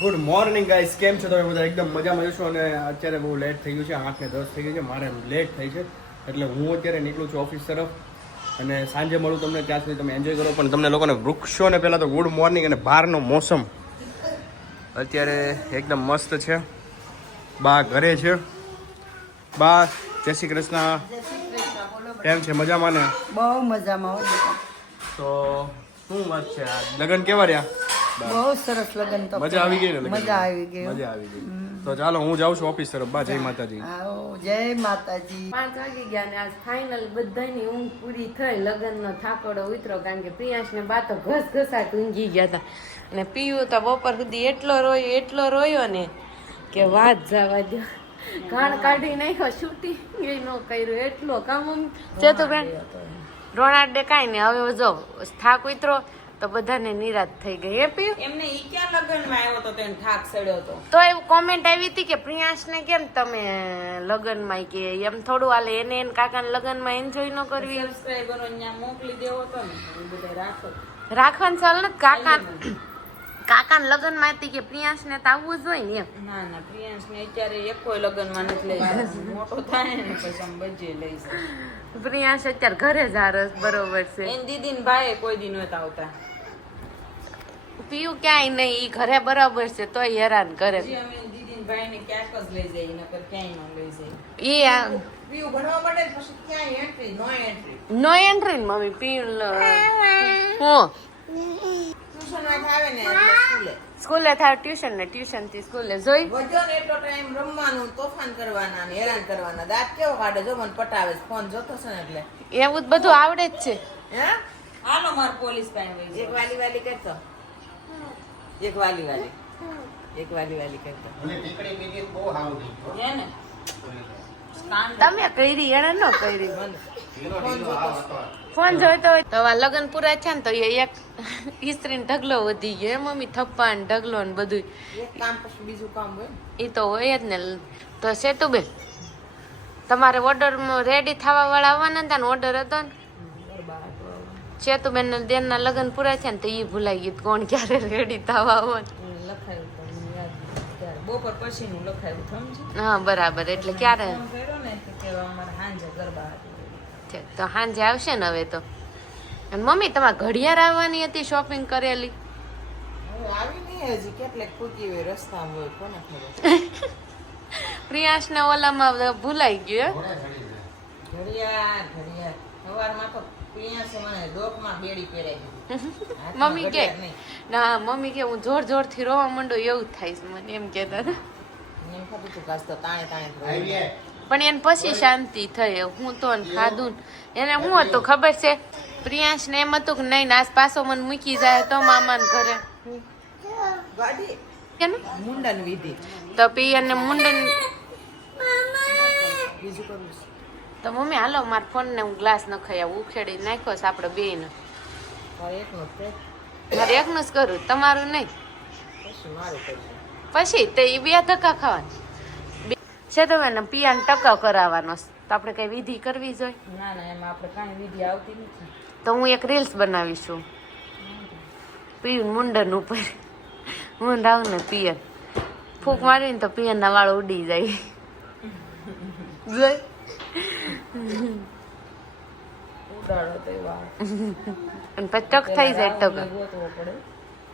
Good morning guys, કેમ છો તમે બધા? એકદમ મજામાં છો. અને અત્યારે બહુ લેટ થઈ ગયું છે, 8:10 થઈ ગઈ છે. મારે લેટ થઈ છે એટલે હું અત્યારે નીકળું છું ઓફિસ તરફ. અને સાંજે મળું તમને, ત્યાં સુધી તમે એન્જોય કરો. પણ તમને લોકોને વૃક્ષોને પહેલાં તો ગુડ મોર્નિંગ. અને બહારનો મોસમ અત્યારે એકદમ મસ્ત છે. બા ઘરે છે. બા જય શ્રી કૃષ્ણ. કેમ છે? મજામાં ને? બહુ મજામાં હોય તો શું વાત છે? આ લગ્ન કેવા રહ્યા? બહુ સરસ લગન તો મજા આવી ગઈ ને? લગ્નમાં? મજા આવી ગઈ મજા આવી ગઈ. તો ચાલો હું જાઉં છું ઓફિસ તરફ. બા જય માતાજી. આવો જય માતાજી 5 વાગી ગયા ને આજ ફાઇનલ બધાની ઊંઘ પૂરી થઈ. લગ્નનો થાકોડો ઉતરો, કારણ કે પ્રિયાંશ ને બા તો ઘસઘસાટ ઊંઘી ગયા હતા. અને પીયું તો બપોર સુધી એટલો રોયો ને કે વાત જવા દો. ઘાણ કાઢી નાખ્યો, શૂટિંગ એ ન કર્યું, એટલો કામ છે. તો બેન રોનાલ્ડે કાંઈ નહીં. હવે જો થાક ઉતરો તો બધાને નિરાશ થઈ ગઈ. એ પીયું એમને ઈ ક્યાં લગ્નમાં આવ્યો તો તેને થાક સડ્યો તો. તો એવું કોમેન્ટ આવી હતી કે પ્રિયાંશને કેમ તમે લગ્નમાં કે એમ થોડું હાલે, એને કાકાના લગ્નમાં એન્જોય ન કરવી? સબસ્ક્રાઇબરો અહીંયા મોકલી દેવો તો ને એ બધા રાખો. રાખવાનું ચાલ ને. કાકાના લગ્નમાં હતી કે પ્રિયાંશને તો આવવું જ હોય ને એમ. ના ના, પ્રિયાંશ ને અત્યારે એકોય લગ્નમાં નથી લઈ જતો. મોટો થાય ને પછી આમ બજે લઈ જાય. પ્રિયાંશ અત્યારે ઘરે જ હારસ, બરોબર છે. એની દીદી ને ભાઈ કોઈ દી નહોતા આવતા. પીયું ક્યાંય નહીં, ઈ ઘરે બરાબર છે તોય હેરાન કરે. હજી અમે દીદી ને ભાઈ ને ક્યાંક જ લઈ જઈએ, નકર ક્યાંય ન લઈ જઈએ. ઈ આ પીવું ભણવા માટે પછી ક્યાંય entry no entry. No entry ને મમ્મી પીયું હું ટ્યુશન માંથી આવે ને એટલે સ્કૂલે સ્કૂલે થાય ટ્યુશન ને ટ્યુશન થી સ્કૂલે જોઈ વધ્યો ને એટલો ટાઈમ રમવાનું, તોફાન કરવાના ને હેરાન કરવાના. દાંત કેવો કાઢે જો, મને પટાવે છે. ફોન જોતો છે ને એટલે. એવું જ બધું આવડે જ છે. હે હાલો માર પોલીસ પાસે વઈ એક વાલી વાલી કરતો, એક વાલી વાલી, એક વાલી વાલી કરતો. હે ને તમે કરી એને ન કરી. ફોન જોતો છે. ફોન જોઈતો હોય તો આ લગ્ન પૂરા છે ને તો એ એક ઈસ્ત્રી ઢગલો વધી ગયો. એ મમ્મી થપ્પા ને ઢગલો ને બધું એક કામ પછી બીજું કામ હોય. એ તો હોય જ ને. તો સેતુબેન તમારે ઓર્ડર રેડી થવા વાળા આવવાના હતા ને, ઓર્ડર હતો ને સેતુબેન ને દેન ના લગ્ન પૂરા છે ને તો એ ભૂલાઈ ગયું કોણ ક્યારે રેડી થવા આવો ને. લખાયું તો મને યાદ નથી. ત્યારે બપોર પછી નું લખાયું, સમજી? હા બરાબર. એટલે ક્યારે ફોન કર્યો ને કે અમારે સાંજે ગરબા હતી. છે તો સાંજે આવશે ને હવે તો. અને મમ્મી તમારે ઘડિયાળ આવવાની હતી શોપિંગ કરેલી? હવે આવી નહીં હજી, કેટલેક પૂકી હોય રસ્તા હોય, કોને ખબર. પ્રિયાંશ ને ઓલામાં ભૂલાઈ ગયું. ઘડિયાળ ઘડિયાળ સવારમાં તો પ્રિયાંશે મને ડોકમાં બેડી પહેરાવી દીધી. મમ્મી કે ના, મમ્મી કે હું જોર જોર થી રોવા માંડો એવું જ થાય છે મને, એમ કેતા હતા. એમ ખબર તું કાસ તો તાણે તાણે પણ એને પછી શાંતિ થઈ. હું તો ખાધું ને એને શું હતું ખબર છે, પ્રિયાંશ ને એમ હતું કે નહીં આસ પાછો મને મૂકી જાય તો મામા ને ઘરે ગાડી કે ને મુંડન વિધિ તો પિયર ને મુંડન. બીજું કરવું છે. તો મમ્મી હાલો મારા ફોન ને હું ગ્લાસ ન ખાઈ આવું, ઉખેડી નાખ્યો છે આપણે બે ને. મારે એકનો છે, મારે એકનું જ કરું, તમારું નહીં. પછી મારું કરવું. પછી તો એ બે ધક્કા ખાવાના છે. તો ને પિયાને ટકા કરાવવાનો છે તો આપણે કઈ વિધિ કરવી જોઈએ? ના ના, એમાં આપણે કાંઈ વિધિ આવતી નથી. તો હું એક રીલ્સ બનાવીશું પિયન મુંડન ઉપર. હું રાવ ને પિયર ફૂંક મારીને તો પિયર ના વાળ ઉડી જાય. જોઈ ઉડાડો તો એવા અને પછી ટક થઈ જાય ટકા. ગોતવો પડે.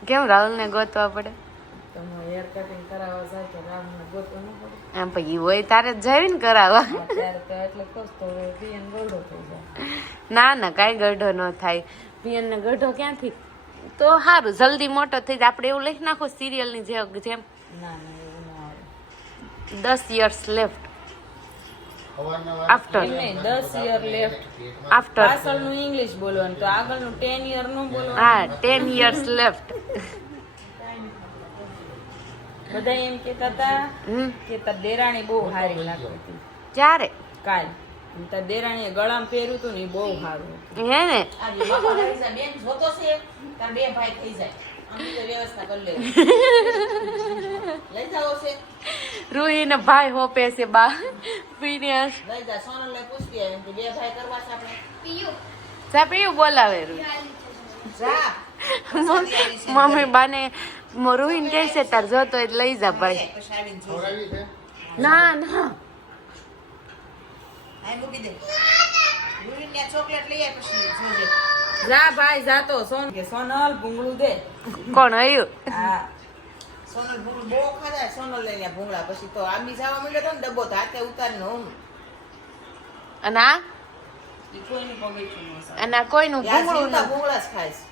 કેમ રાહુલ ને ગોતવા પડે? તમે હેર કટિંગ કરાવવા જાય તો રામને ગોતવું ન પડે. એમ પછી હોય તારે જ જાય ને કરાવવા. અત્યારે તો એટલે કસ તો પિયન ગોળો થઈ જાય. ના ના કાંઈ ગઢો ન થાય. પિયન ને ગઢો ક્યાંથી? તો સારું જલ્દી મોટો થઈ જાય. આપણે એવું લખી નાખો સિરિયલ ની જેમ ના ના, એવું ના આવે. 10 years left after નહીં, 10 year left. after પાછળનું ઇંગ્લિશ બોલવાનું તો આગળનું 10 year નું બોલવાનું. હા 10 years left. બધા એમ કહેતા હતા કે તાર દેરાણી બહુ સારી લાગતી હતી ક્યારે કાલ. તાર દેરાણીએ ગળામાં પહેર્યું હતું ને એ બહુ સારું હતું. હે ને આજે બાપા હરીસા બેન જોતો છે તાર બે ભાઈ થઈ જાય. અમે તો વ્યવસ્થા કરી લેવી. લઈ જાઓ છે, રૂહી ને ભાઈ હોપે છે બા પિરિયાસ લઈ જા. સોનલ ને પૂછતી આવે કે બે ભાઈ કરવા છે આપણે. સાપીયું બોલાવે રૂહી. જા મમ્મી બાને રોહિન કહે છે તાર જોતો હોય તો લઈ જા ભાઈ. પછી આવીને જોજો. ખવડાવી છે ના ના આ મૂકી દે રૂહીને ચોકલેટ લઈ આય પછી જોજે. જા ભાઈ જાતો સોન કે સોનલ ભૂંગળું દે. કોણ આવ્યું? હા સોનલ ભૂંગળું બહુ ખાધા. સોનલ લઈને ભૂંગળા પછી તો આંબી જવા માંડ્યો તો ને ડબ્બો તો હાથે ઉતારીને હું અને આ કોઈની પગેથી ન હશે. અને આ કોઈનું યાર ભૂંગળું જીવતા ન ભૂંગળા જ ખાઈશ.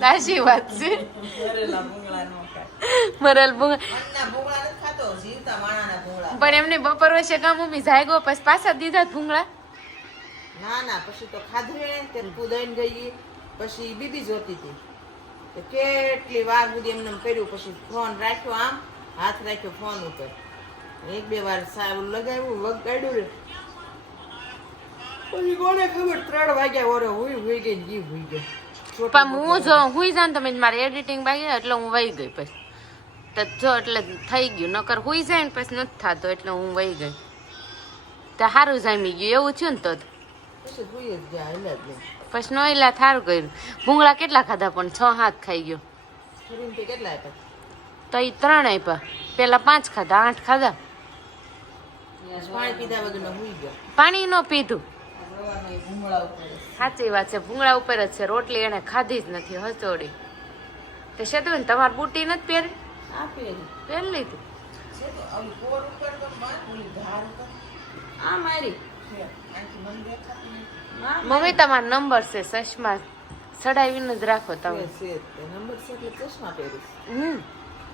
સાચી વાત છે. મરેલા ભૂંગળા ન ખાય. મરેલ ભૂંગળા મનના ભૂંગળા નથી ખાતો, જીવતા માણાના ભૂંગળા. પણ એમને બપોર વચ્ચે કામ મમ્મી જાગ્યો પછી પાછા દીધા જ ભૂંગળા. ના ના પછી તો ખાધું ને તે કુદાઈને ગઈ. પછી બીબી જોતી હતી કે કેટલી વાર સુધી એમને એમ કર્યું. પછી ફોન રાખ્યો આમ, હાથ રાખ્યો ફોન ઉપર. એક બે વાર સારું લગાવ્યું, વગાડ્યું ને પછી કોને ખબર 3 વાગ્યા ઓરે હુઈ ગઈ જીવ હુઈ ગઈ. પણ હું જો હુઈ જાઉં તમે મારે એડિટિંગ બાકી એટલે હું વહી ગઈ પછી તો જો એટલે થઈ ગયું. નકર હુઈ જાય ને પછી નથી થતો એટલે હું વહી ગઈ. તો સારું જામી ગયું એવું થયું ને તો પછી હુઈ જ જાય એટલે જ નહીં. પછી નો ઇલા સારું કર્યું. ભૂંગળા કેટલા ખાધા પણ 6-7 ખાઈ ગયો. શરીર તે કેટલા આપ્યા? તો એ 3 આપ્યા. પેલા 5 ખાધા, 8 ખાધા. પાણી પીધા વગર હુઈ ગયો. પાણી ન પીધું. સવારનો એ ભૂંગળા ઉપર સાચી વાત છે. ભૂંગળા ઉપર જ છે. રોટલી એને ખાધી જ નથી હચોડી. તે શેતું તમારે બુટી નથી પહેરી? આપે પહેરી લીધી. છે તો આવી કોર ઉપર તો માં ઓલી ધાર ઉપર આ મારી છે. આંખી મન દેખાતી નહીં. મમ્મી તમારો નંબર છે ચશ્મા ચડાવીને જ રાખો તમે. છે તે નંબર છે એટલે ચશ્મા પહેરીશ. હમ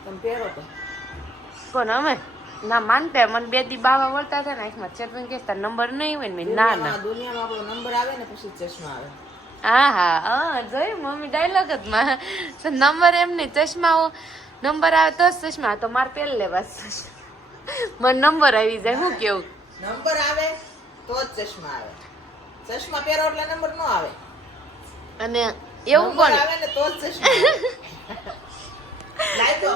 તમે પહેરો તો કોણ અમે? ના માનતા મને 2 દી બાવા વળતા હતા ને આંખમાં ચેપીને કે તાર નંબર નહીં હોય ને મેં ના ના. દુનિયામાં આપણો નંબર આવે ને પછી ચશ્મા આવે. હા જોયું મમ્મી ડાયલોગ જ માં નંબર એમ નહીં ચશ્મા નંબર આવે તો જ ચશ્મા. તો મારે પહેલ લેવા મને નંબર આવી જાય હું કેવું. નંબર આવે તો જ ચશ્મા આવે. ચશ્મા પહેરો એટલે નંબર ન આવે. અને એવું નંબર કોણ આવે ને તો જ ચશ્મા આવે. લાઈ તો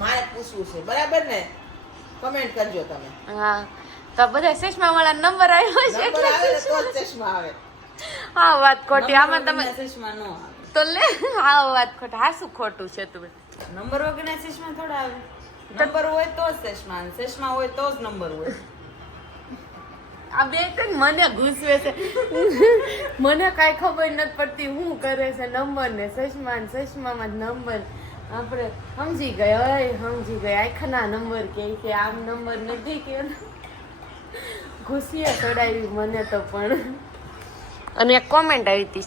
મારે પૂછવું છે બરાબર ને? કમેન્ટ કરજો તમે. હા તો બધા ચશ્મા વાળા નંબર આવ્યો છે નંબર આવે ને તો જ ચશ્મા આવે. હા વાત ખોટી. આમાં તમે ચશ્મા ન આવે. તો લે હા વાત ખોટી. હા શું ખોટું છે તું? નંબર વગરના ચશ્મા થોડા આવે. નંબર હોય તો જ ચશ્મા આવે. ચશ્મા હોય તો જ નંબર હોય. આ બે કઈ મને ઘૂસવે છે. મને કાંઈ ખબર નથી પડતી શું કરે છે. નંબર ને ચશ્મામાં નંબર આપણે સમજી ગયા સમજી ગયા. આખના નંબર કે છે આમ નંબર નથી કે ઘૂસીએ ચડાવી મને તો. પણ અને એક કોમેન્ટ આવી હતી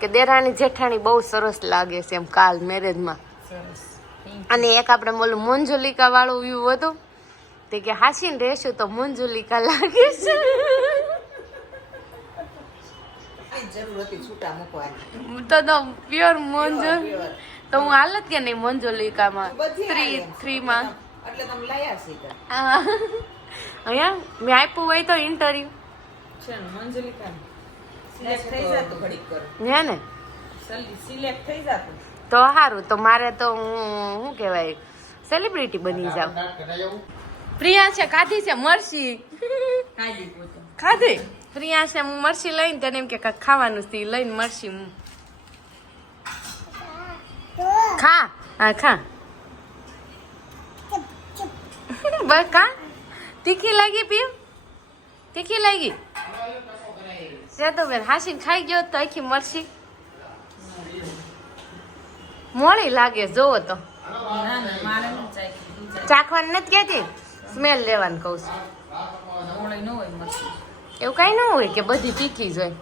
કે દેરાણી જેઠાણી બહુ સરસ લાગે છે એમ કાલ મેરેજમાં. સરસ. અને એક આપણે બોલું મંજુલિકા વાળું વ્યૂ હતું તે કે હાસીને રહેશું તો મંજુલિકા લાગે છે. કઈ જરૂર હતી છૂટા મૂકવાની. તો પ્યોર મંજુ Pure. તો હું હાલત કે નહીં મંજુલિકામાં બધી આવે એમ. 3 એટલે તમે લાયા સીધા અહીંયા મેં આપ્યું હોય તો ઇન્ટરવ્યુ છે ને મંજલિકા સિલેક્ટ થઈ જાતું ઘડીક કરો. હે ને સિલેક્ટ થઈ જાતું. તો સારું. તો મારે તો હું શું કહેવાય સેલિબ્રિટી બની જાઉં. પ્રિયા છે ખાધી છે મરસી કાઢી પોતે. ખાધી. પ્રિયા છે હું મરસી લઈને તેને એમ કે કાંઈક ખાવાનું છે લઈને મરસી ખા. હા ખા બસ ખા. તીખી લાગી પીવ? તીખી લાગી? સેતો બેન હાસીને ખાઈ ગયો તો આખી મરસી મોડી લાગે જોવો તો. ના ના મારે ન ચાખી. ચાખવાનું નથી કહેતી સ્મેલ લેવાનું કહું છું. મોળી ન હોય મરચી. એવું કઈ ન હોય કે બધી તીખી જ હોય.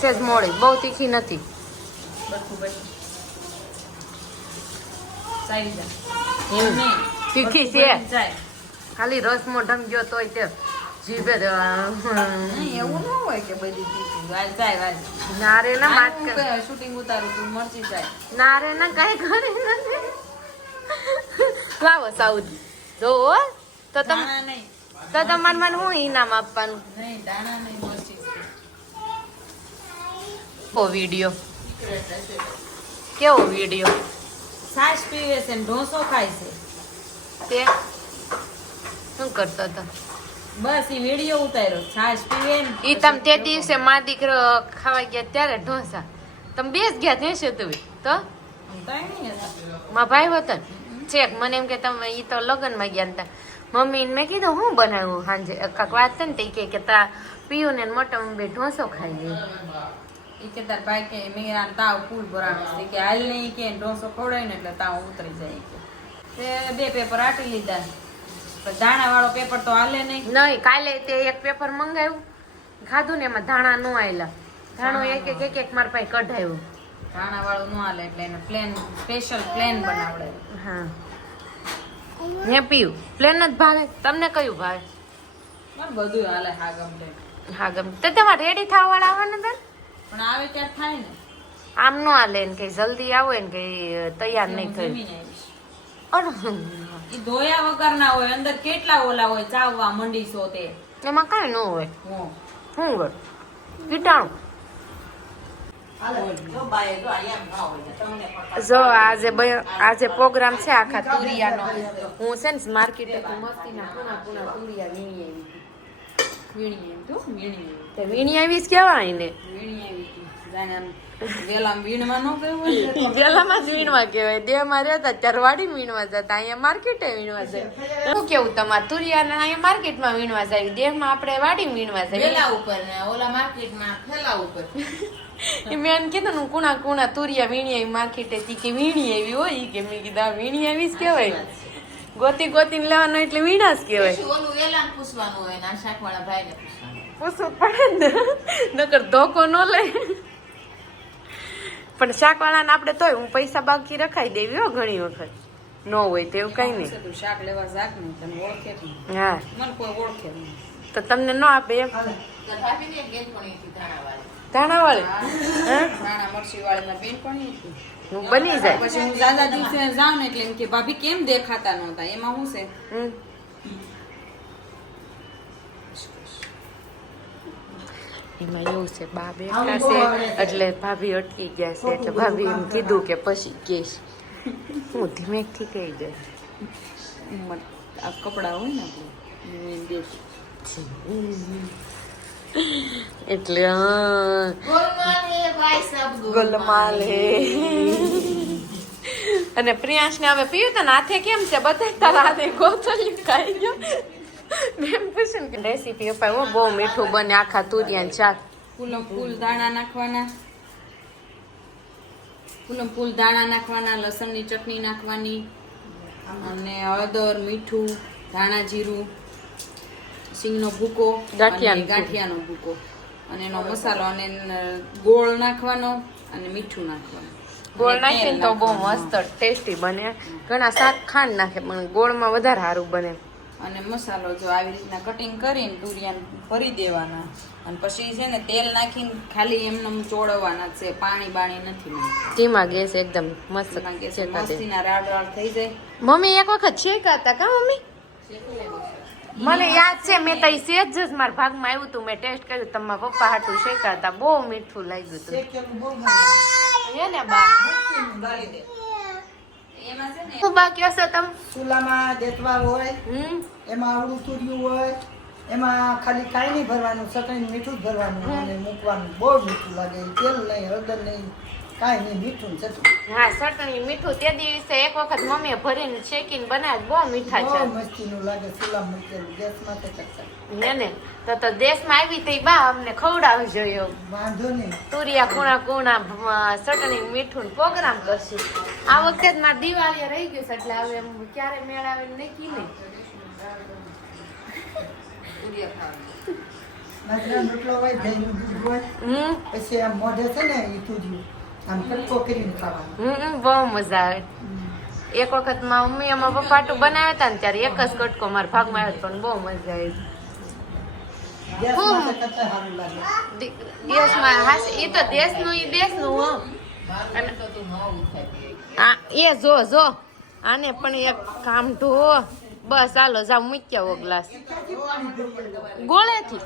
સેજ મોડી બહુ તીખી નથી. બરખું બરખું. ચાલી જા. તીખી છે ખાલી રસ મોઢમ ગયો તોય તે જીભે એવું ન હોય કે બધી તીખી. વાલ જાય વાલ. ના રે ના માત હું કર. શૂટિંગ ઉતારું તું મરચી જાય. ના રે ના કઈ કરે નથી. લાવો સાઉથ જોવો તો દાણા નહીં. તમારે મને હું ઇનામ આપવાનું? નહીં દાણા નહીં મરચી. ઓ વિડિયો કેવો વિડિયો? છાશ પીવે છે ને ઢોસો ખાય છે. તે શું કરતો હતો? બસ ઈ વિડિયો ઉતાર્યો. છાશ પીવે ને ઈ તમે તે દિવસે મા દીકરો ખાવા ગયા ત્યારે ઢોસા તમે બે જ ગયા ત્યાં છે તમે તો તઈ નહીં હતા. મારા ભાઈ હતા ને છેક મને એમ કે તમે ઈ તો લગ્નમાં ગયા હતા મમ્મી મેં કીધું હું બનાવ્યું સાંજે કાંક વાત છે ને તે કે તા પીયું ને મોટા બે ઢોસો ખાઈ લે ઈ કે તાર ભાઈ કે મેં તાવ ફૂલ ભરાણો છે કે હાલ નહીં કે ઢોસો ખવડાય ને એટલે તાવ ઉતરી જાય કે તે 2 પેપર આટી લીધા પણ દાણા વાળો પેપર તો હાલે નહીં. નહીં કાલે તે એક પેપર મંગાવ્યું ખાધું ને એમાં ધાણા નો આવેલા ધાણો એક મારા પાસે કઢાયું દાણા વાળું ન હાલે એટલે એને પ્લેન સ્પેશિયલ પ્લેન બનાવડે. હા મેં પીયું પ્લેન જ ભાવે તમને કયું ભાવે પણ બધું હાલે હા ગમતે હા ગમે તો તમારે રેડી થવા વાળા આવવાના હતા પણ આવે ત્યારે થાય ને આમ નો હાલે ને કઈ જલ્દી આવો ને કઈ તૈયાર નહીં થયું જમીને આવીશ. ઈ ધોયા વગર ના હોય અંદર કેટલા ઓલા હોય ચાવવા મંડીશો તે એમાં કઈ ન હોય હો શું હોય કીટાણું જો બાએ જો અહીંયા એમ ના હોય ને તમને પણ જો આજે પ્રોગ્રામ છે આખા તુરિયાનો હું છે ને માર્કેટે મસ્તીના પૂના તુરિયા વીણી વીણી એમ તો વીણી આવી તે વીણી આવી જ કેવાય ને વીણી આવી જાણે આમ વેલામ વીણવા ન ગયું હોય ને પેલામાં જ વીણવા કહેવાય દેહમાં રહેતા ત્યારે વાડી વીણવા જતા અહીંયા માર્કેટે વીણવા જાય શું કેવું તમારે તુરિયાના અહીંયા માર્કેટમાં વીણવા જાય દેહમાં આપણે વાડી વીણવા જાય વેલા ઉપર ને ઓલા માર્કેટમાં થેલા ઉપર એ મેં એને કીધું ને કુણા તુરિયા વીણી આવી માર્કેટે થી કે વીણી આવી હોય ઈ કે મેં કીધું આ વીણી આવી જ કેવાય ગોતીને લેવાનું એટલે વીણા જ કેવાય પછી ઓલું વેલા પૂછવાનું હોય ને આ શાકવાળા ભાઈને પૂછવાનું પૂછવું પડે ને નકર ધોકો ન લે પણ શાકવાળાને આપણે તોય હું પૈસા બાકી રખાઈ દેવી હો ઘણી વખત ન હોય તો એવું કઈ નહીં તું શાક લેવા જાક ને તને ઓળખે જ નહીં. હા મને કોઈ ઓળખે નહીં. તો તમને ન આપે એમ ભાભીને એક બેનપણી હતી ધાણાવાળી. ધાણાવાળી હા નાના મરચી વાળીના બેનપણી હતી. હું બની જાય પછી હું દાદા દિવસે જાઉં ને એટલે એમ કે ભાભી કેમ દેખાતા નહોતા એમાં શું છે હમ. એમાં એવું છે બા બેઠા છે એટલે ભાભી અટકી ગયા છે એટલે ભાભી એમ કીધું કે પછી કેશ હું ધીમેકથી કહી જાય આ કપડા હોય ને આપણે એમ દેખી. એટલે હા ગોલમાલ હે ભાઈ સબ ગોલમાલ હે અને પ્રિયાંશ ને હવે પીયું તને હાથે કેમ છે બધા તારા હાથે ગોથલ્યું ખાઈ ગયો મેં પૂછ્યું કે રેસીપી અપાય બહુ મીઠું બને આખા તુરિયાનું શાક ફૂલ દાણા નાખવાના ફૂલ દાણા નાખવાના લસણની ચટણી નાખવાની અને હળદર મીઠું ધાણા જીરું સિંગનો ભૂકો અને ગાંઠિયાનો ભૂકો અને એનો મસાલો અને ગોળ નાખવાનો અને મીઠું નાખવાનું ગોળ નાખીને તો બહુ મસ્ત ટેસ્ટી બને ઘણા શાક ખાંડ નાખે પણ ગોળમાં વધારે સારું બને અને મસાલો જો આવી રીતના કટિંગ કરીને તુરિયાને ભરી દેવાના અને પછી છે ને તેલ નાખીને ખાલી એમને ચોળવવાના છે પાણી બાણી નથી નાખવાનું. ધીમા ગેસ એકદમ મસ્ત એમાં ગેસ શેકા દે. મસ્તીના રાડ રાડ થઈ જાય. મમ્મી એક વખત શેકા હતા કા મમ્મી મને યાદ છે મેં તઈ સેજ જ મારા ભાગમાં આવ્યું હતું મેં ટેસ્ટ કર્યું તમારા પપ્પા હાટું શેકા હતા બહુ મીઠું લાગ્યું હતું હે ને બા એમાં છે ને શું બા કહો છો તમે ચૂલામાં દેતવા હોય એમાં આવડું તુર્યું હોય એમાં ખાલી કાંઈ નહીં ભરવાનું ચટણી મીઠું જ ભરવાનું અને મૂકવાનું બહુ મીઠું લાગે તેલ નહીં હળદર નહીં કાંઈ નહીં મીઠું ને ચટણી હા ચટણી મીઠું તે દિવસે એક વખત મમ્મીએ ભરીને શેકીને બનાવ્યું બહુ મીઠા છે બહુ મસ્તીનું લાગે ચૂલા મૂકેલું ગેસમાં તો કરતા હે ને તો દેશમાં આવી તઈ બા અમને ખવડાવી જોયો વાંધો નહીં તુરિયા કુણા ચટણી મીઠું પ્રોગ્રામ કરશું આ વખતે જ મારે દિવાળી રહી ગયું છે એટલે હવે ક્યારે મેળ આવે નક્કી નહીં નાચના રોટલો હોય દહીંનું દૂધ હોય પછી આમ મોઢે છે ને એ તુર્યું આમ કટકો કરીને ખાવાનું બહુ મજા આવે એક વખત માં મમ્મી અમારા પપ્પા હાટું બનાવ્યા હતા ને ત્યારે એક જ કટકો મારા ભાગમાં આવ્યો પણ બહુ મજા આવી ગેસમાં તો કરતા સારું લાગે દેશમાં હાસ એ તો દેશનું હો અને આ એ જો આને પણ એક કામ ઢો બસ હાલો જા મૂક્યા હો ગ્લાસ ગોળેથી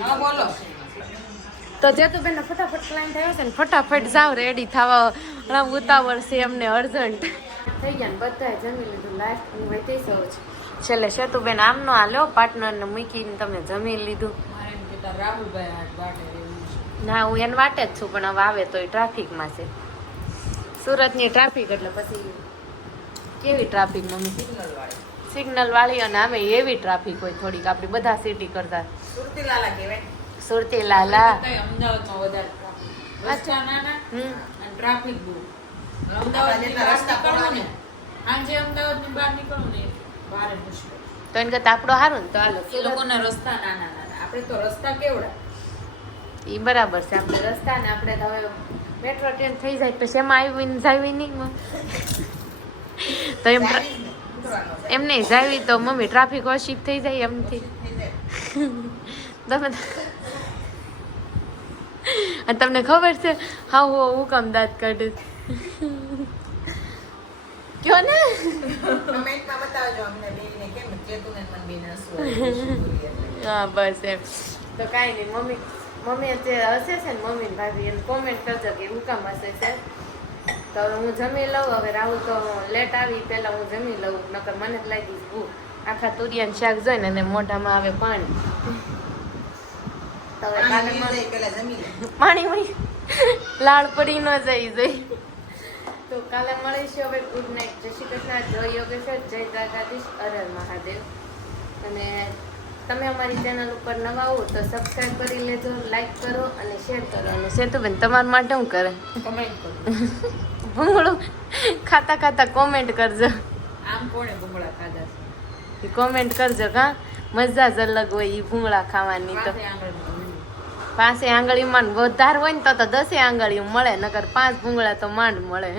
હા બોલો તો જેતુબેન ફટાફટ ક્લાઈન્ટ થયો છે ને ફટાફટ જાવ રેડી થવા ઉતાવળ છે એમને અર્જન્ટ થઈ ગયા ને બધા જમી લીધું લાસ્ટ હું વૈતી સૌ છેલ્લે સેતુબેન આમનો હાલ્યો પાર્ટનરને મૂકીને તમે જમી લીધું મારે એમ કહેતા રાહુલભાઈ હાથ બાટે રહેવું છે. ના હું એને વાટે જ છું પણ હવે આવે તો એ ટ્રાફિકમાં છે સુરતની ટ્રાફિક એટલે પછી કેવી ટ્રાફિક મમ્મી સિગ્નલ વાળી સિગ્નલ વાળી અને આમે એવી ટ્રાફિક હોય થોડીક આપણી બધા સિટી કરતા સુરતી લાલા કહેવાય. સુરતી લાલા કઈ અમદાવાદમાં વધારે traffic. રસ્તા નાના હમ અને ટ્રાફિક બહુ. અમદાવાદની જેટલા બહાર રસ્તા નીકળવું ને પહોળા આજે અમદાવાદની બહાર નીકળવું ને ભારે મુશ્કેલ. તો એને કરતા આપણો સારું ને તો હાલો એ લોકોના રસ્તા નાના નાના આપણે તો રસ્તા કેવડા. એ બરાબર છે આપણે રસ્તા ને આપણે તો હવે મેટ્રો ટ્રેન થઈ જાય પછી એમાં આવી જાવી નહીં તો એમ એમ નહીં જાવી તો મમ્મી ટ્રાફિક ઓછી થઈ જાય એમથી તમે અને તમને ખબર છે હા હું કામ દાંત કાઢું કયો ને કમેન્ટમાં બતાવજો અમને બેને કેમ ચેતુને મને બેને હસવું આવે. હા બસ એમ તો કાંઈ નહીં મમ્મી અત્યારે હસે છે ને મમ્મી ને ભાભી એને કોમેન્ટ કરજો કે હું કામ હસે છે તો હવે હું જમી લઉં હવે રાહુલ તો લેટ આવી પહેલા હું જમી લઉં નકર મને જ લાગી ભૂખ આખા તુરિયાનું શાક જોઈને અને મોઢામાં આવે પાણી તો હવે પાણી કાલે પી જાય પહેલા જમી લે. પાણી વળી લાળ પડી ન જઈ જઈ તો કાલે મળીશું હવે ગુડ નાઇટ જય શ્રી કૃષ્ણ જય યોગેશ્વર જય દ્વારકાધીશ હર હર મહાદેવ અને તમે અમારી ચેનલ ઉપર નવા આવો તો સબસ્ક્રાઈબ કરી લેજો લાઈક કરો અને શેર કરો અને સેતુબેન તમારા માટે શું કરે કમેન્ટ કરો ભૂંગળું ખાતા ખાતા કોમેન્ટ કરજો આમ કોણે ભૂંગળા ખાધા છે કોમેન્ટ કરજો કા મજા જ અલગ હોય એ ભૂંગળા ખાવાની તો પાસે આંગળીમાં. પાસે આંગળીમાં વધારે હોય ને તો 10 આંગળીઓ મળે નકર 5 ભૂંગળા તો માંડ મળે